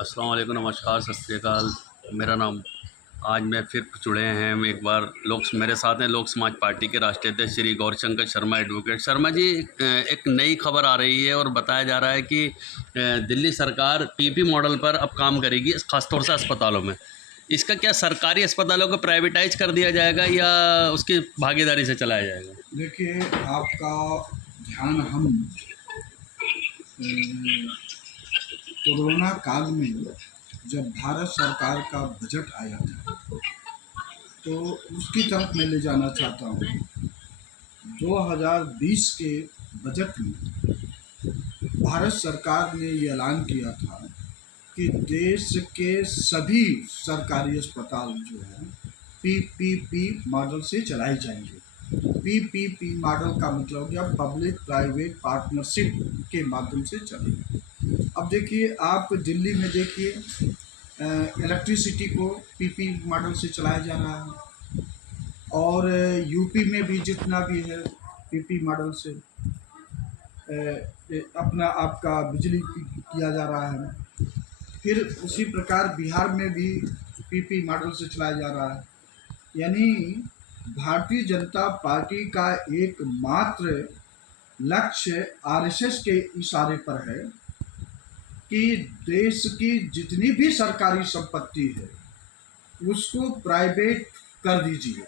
अस्सलाम वालेकुम, नमस्कार, सत श्री अकाल। मेरा नाम आज मैं फिर जुड़े हैं हम एक बार मेरे साथ हैं लोक समाज पार्टी के राष्ट्रीय अध्यक्ष श्री गौरशंकर शर्मा एडवोकेट। शर्मा जी, एक नई खबर आ रही है और बताया जा रहा है कि दिल्ली सरकार पीपी मॉडल पर अब काम करेगी, खासतौर से अस्पतालों में। इसका क्या सरकारी अस्पतालों को प्राइवेटाइज कर दिया जाएगा या उसकी भागीदारी से चलाया जाएगा? देखिए, आपका ध्यान हम कोरोना काल में जब भारत सरकार का बजट आया था तो उसकी तरफ मैं ले जाना चाहता हूँ। 2020 के बजट में भारत सरकार ने ये ऐलान किया था कि देश के सभी सरकारी अस्पताल जो है पीपीपी मॉडल से चलाए जाएंगे। पीपीपी मॉडल का मतलब हो गया पब्लिक प्राइवेट पार्टनरशिप के माध्यम से चलेगा। अब देखिए, आप दिल्ली में देखिए, इलेक्ट्रिसिटी को पीपी मॉडल से चलाया जा रहा है और यूपी में भी जितना भी है पीपी मॉडल से अपना आपका बिजली किया जा रहा है। फिर उसी प्रकार बिहार में भी पीपी मॉडल से चलाया जा रहा है। यानी भारतीय जनता पार्टी का एकमात्र लक्ष्य आरएसएस के इशारे पर है कि देश की जितनी भी सरकारी संपत्ति है उसको प्राइवेट कर दीजिए,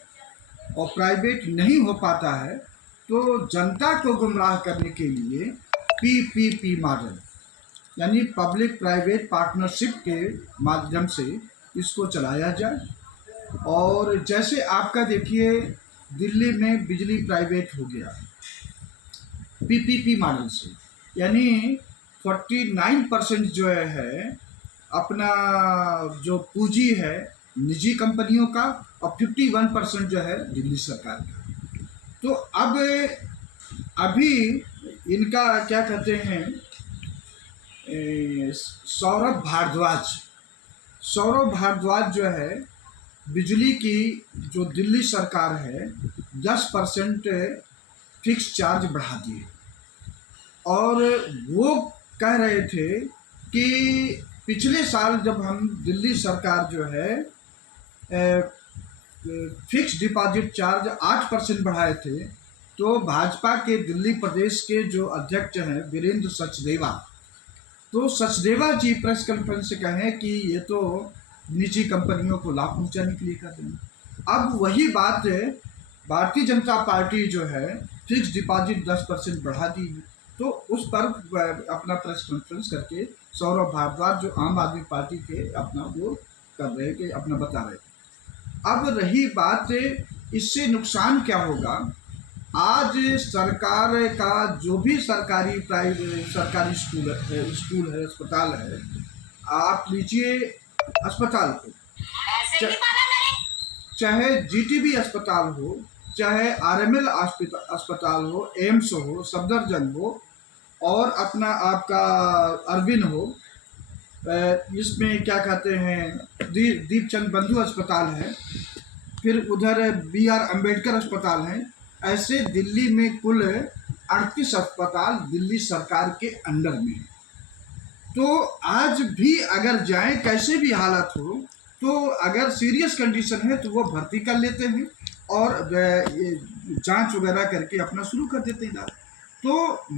और प्राइवेट नहीं हो पाता है तो जनता को गुमराह करने के लिए पीपीपी मॉडल यानी पब्लिक प्राइवेट पार्टनरशिप के माध्यम से इसको चलाया जाए। और जैसे आपका देखिए, दिल्ली में बिजली प्राइवेट हो गया पीपीपी मॉडल से, यानी 49% जो है अपना जो पूंजी है निजी कंपनियों का और 51% जो है दिल्ली सरकार का। तो अब अभी इनका क्या कहते हैं, सौरभ भारद्वाज जो है बिजली की जो दिल्ली सरकार है 10% फिक्स चार्ज बढ़ा दिए, और वो कह रहे थे कि पिछले साल जब हम दिल्ली सरकार जो है फिक्स डिपॉजिट चार्ज 8% बढ़ाए थे तो भाजपा के दिल्ली प्रदेश के जो अध्यक्ष हैं वीरेंद्र सचदेवा, तो सचदेवा जी प्रेस कॉन्फ्रेंस से कहें कि ये तो निजी कंपनियों को लाभ पहुंचाने के लिए कर रहे हैं। अब वही बात भारतीय जनता पार्टी जो है फिक्स डिपॉजिट 10% बढ़ा दी, तो उस पर अपना प्रेस कॉन्फ्रेंस करके सौरभ भारद्वाज जो आम आदमी पार्टी के अपना वो कर रहे कि अपना बता रहे। अब रही बात इससे नुकसान क्या होगा, आज सरकार का जो भी सरकारी स्कूल है अस्पताल है, आप लीजिए अस्पताल को, चाहे जीटीबी अस्पताल हो, चाहे आरएमएल अस्पताल हो, एम्स हो, सफदरजंग हो, और अपना आपका अरविंद हो, इसमें क्या कहते हैं दीपचंद बंधु अस्पताल है, फिर उधर BR अम्बेडकर अस्पताल है। ऐसे दिल्ली में कुल 38 अस्पताल दिल्ली सरकार के अंडर में है। तो आज भी अगर जाएं, कैसे भी हालत हो, तो अगर सीरियस कंडीशन है तो वो भर्ती कर लेते हैं और जांच वगैरह करके अपना शुरू कर देते हैं। तो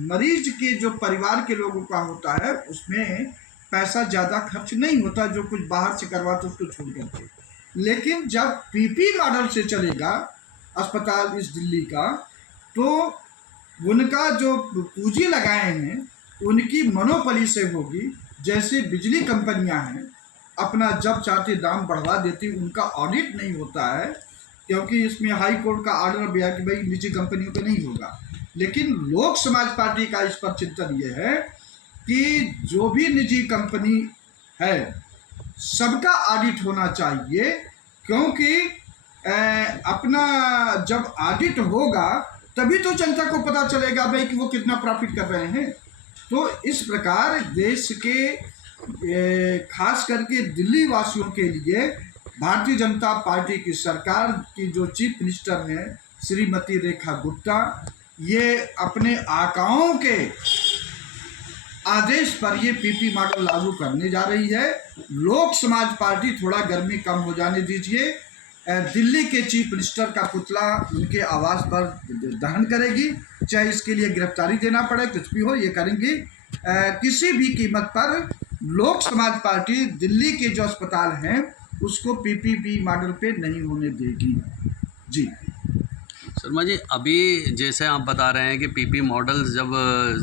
मरीज के जो परिवार के लोगों का होता है उसमें पैसा ज़्यादा खर्च नहीं होता, जो कुछ बाहर से करवाते उसको छोड़ करके। लेकिन जब पीपी मॉडल से चलेगा अस्पताल इस दिल्ली का, तो उनका जो पूंजी लगाए हैं उनकी मोनोपोली से होगी। जैसे बिजली कंपनियां हैं अपना जब चाहते दाम बढ़वा देती, उनका ऑडिट नहीं होता है क्योंकि इसमें हाई कोर्ट का ऑर्डर भी है कि भाई निजी कंपनियों पे नहीं होगा। लेकिन लोक समाज पार्टी का इस पर चिंतन ये है कि जो भी निजी कंपनी है सबका ऑडिट होना चाहिए, क्योंकि अपना जब ऑडिट होगा तभी तो जनता को पता चलेगा भाई कि वो कितना प्रॉफिट कर रहे हैं। तो इस प्रकार देश के खास करके दिल्ली वासियों के लिए भारतीय जनता पार्टी की सरकार की जो चीफ मिनिस्टर हैं श्रीमती रेखा गुप्ता, ये अपने आकाओं के आदेश पर ये पीपी मॉडल लागू करने जा रही है। लोक समाज पार्टी थोड़ा गर्मी कम हो जाने दीजिए। दिल्ली के चीफ मिनिस्टर का पुतला उनके आवास पर दहन करेगी, चाहे इसके लिए गिरफ्तारी देना पड़े, कुछ भी हो ये करेंगी। किसी भी कीमत पर लोक समाज पार्टी दिल्ली के जो अस्पताल हैं उसको पीपीपी मॉडल पे नहीं होने देगी। जी शर्मा जी, अभी जैसे आप बता रहे हैं कि पीपी मॉडल जब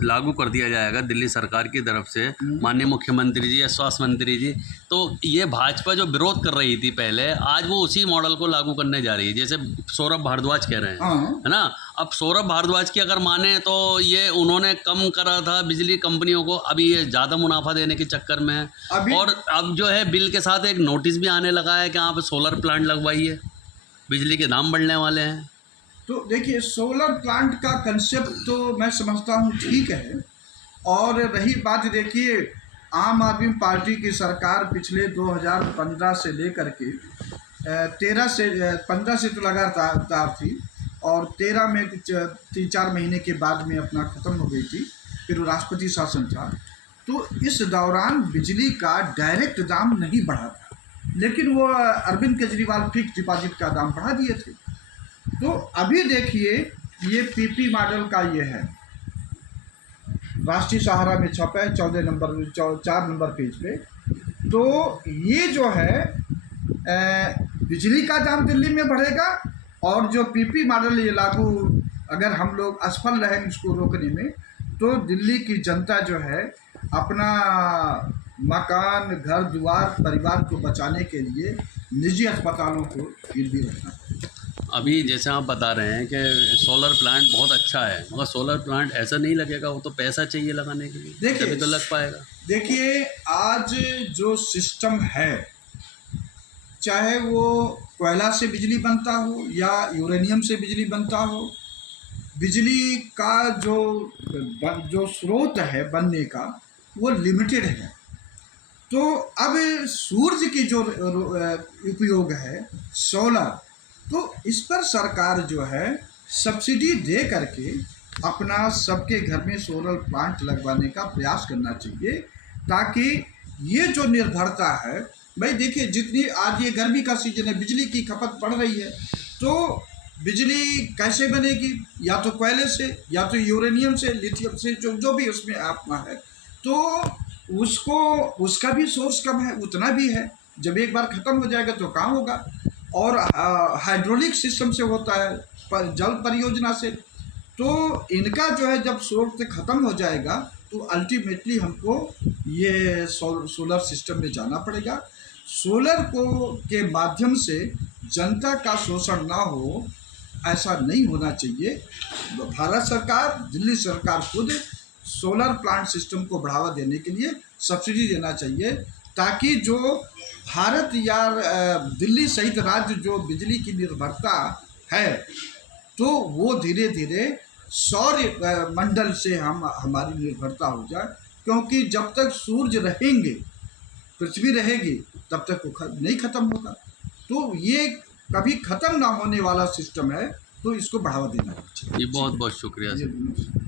लागू कर दिया जाएगा दिल्ली सरकार की तरफ से, माननीय मुख्यमंत्री जी या स्वास्थ्य मंत्री जी, तो ये भाजपा जो विरोध कर रही थी पहले, आज वो उसी मॉडल को लागू करने जा रही है, जैसे सौरभ भारद्वाज कह रहे हैं, है ना। अब सौरभ भारद्वाज की अगर माने तो ये उन्होंने कम करा था बिजली कंपनियों को, अभी ये ज़्यादा मुनाफा देने के चक्कर में है। और अब जो है बिल के साथ एक नोटिस भी आने लगा है कि आप सोलर प्लांट लगवाइए, बिजली के दाम बढ़ने वाले हैं। तो देखिए, सोलर प्लांट का कंसेप्ट तो मैं समझता हूँ ठीक है। और रही बात, देखिए आम आदमी पार्टी की सरकार पिछले 2015 से लेकर के 15 से तो लगातार थी, और 13 में 3-4 महीने के बाद में अपना ख़त्म हो गई थी, फिर राष्ट्रपति शासन था। तो इस दौरान बिजली का डायरेक्ट दाम नहीं बढ़ा था, लेकिन वो अरविंद केजरीवाल फिक्स डिपॉजिट का दाम बढ़ा दिए थे। तो अभी देखिए, ये पीपी मॉडल का ये है, राष्ट्रीय सहारा में छपा है 4 नंबर पेज पे। तो ये जो है बिजली का दाम दिल्ली में बढ़ेगा, और जो पीपी मॉडल ये लागू, अगर हम लोग असफल रहेंगे इसको रोकने में, तो दिल्ली की जनता जो है अपना मकान, घर द्वार, परिवार को बचाने के लिए निजी अस्पतालों को गिरवी रखना। अभी जैसे आप बता रहे हैं कि सोलर प्लांट बहुत अच्छा है, मगर सोलर प्लांट ऐसा नहीं लगेगा, वो तो पैसा चाहिए लगाने के लिए, देखिए तभी तो लग पाएगा। देखिए, आज जो सिस्टम है, चाहे वो कोयला से बिजली बनता हो या यूरेनियम से बिजली बनता हो, बिजली का जो स्रोत है बनने का वो लिमिटेड है। तो अब सूर्य की जो उपयोग है सोलर, तो इस पर सरकार जो है सब्सिडी दे करके अपना सबके घर में सोलर प्लांट लगवाने का प्रयास करना चाहिए, ताकि ये जो निर्भरता है, भाई देखिए जितनी आज ये गर्मी का सीजन है, बिजली की खपत बढ़ रही है, तो बिजली कैसे बनेगी? या तो कोयले से, या तो यूरेनियम से, लिथियम से, जो भी उसमें आपका है, तो उसका भी सोर्स कम है, उतना भी है। जब एक बार ख़त्म हो जाएगा तो काम होगा। और हाइड्रोलिक सिस्टम से होता है, जल परियोजना से। तो इनका जो है जब सोर्स ख़त्म हो जाएगा तो अल्टीमेटली हमको ये सोलर सिस्टम में जाना पड़ेगा। सोलर के माध्यम से जनता का शोषण ना हो, ऐसा नहीं होना चाहिए। भारत सरकार, दिल्ली सरकार खुद सोलर प्लांट सिस्टम को बढ़ावा देने के लिए सब्सिडी देना चाहिए, ताकि जो भारत या दिल्ली सहित राज्य जो बिजली की निर्भरता है, तो वो धीरे धीरे सौर मंडल से हमारी निर्भरता हो जाए। क्योंकि जब तक सूर्य रहेंगे, पृथ्वी रहेगी, तब तक वो नहीं ख़त्म होगा। तो ये कभी ख़त्म ना होने वाला सिस्टम है, तो इसको बढ़ावा देना चाहिए। जी, बहुत बहुत शुक्रिया सर।